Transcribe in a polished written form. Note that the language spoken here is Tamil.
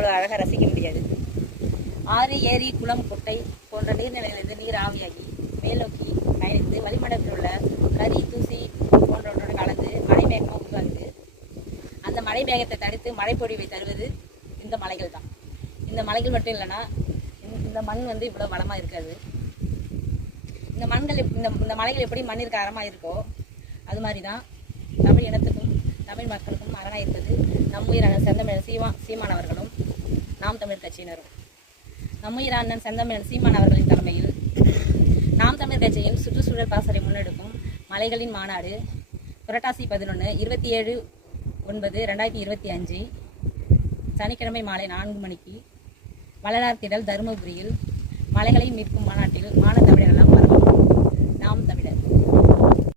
இவ்வளோ அழகாக ரசிக்க முடியாது. ஆறு, ஏரி, குளம், குட்டை போன்ற நீர்நிலைகளிலிருந்து நீர் ஆவியாகி மேல் நோக்கி பயணித்து வளிமண்டலத்தில் உள்ள கரி, தூசி போன்றவற்றோடு கலந்து மழை மேகமாக உருவாகுது. அந்த மழை மேகத்தை தடுத்து மழை பொழிவை தருவது இந்த மலைகள் தான். இந்த மலைகள் மட்டும் இல்லைன்னா இந்த மண் இவ்வளோ வளமாக இருக்காது. இந்த மண்கள் இந்த மலைகள் எப்படி மண்ணிற்கு அறமாக இருக்கோ அது மாதிரி தான் தமிழ் இனத்துக்கும் தமிழ் மக்களுக்கும் அரணாக இருப்பது நம்முயிர் அண்ணன் செந்தமிழன் சீமான் அவர்களும் நாம் தமிழ் கட்சியினரும். நம்முயிர் அண்ணன் செந்தமிழன் சீமான் அவர்களின் தலைமையில் நாம் தமிழ் கட்சியின் சுற்றுச்சூழல் பாசறை முன்னெடுக்கும் மலைகளின் மாநாடு புரட்டாசி 11 27/9/2025 சனிக்கிழமை மாலை 4 மணிக்கு வள்ளலார் திடல் தருமபுரியில் மலைகளை மீட்கும் மாநாட்டில் மாநில தமிழரெல்லாம்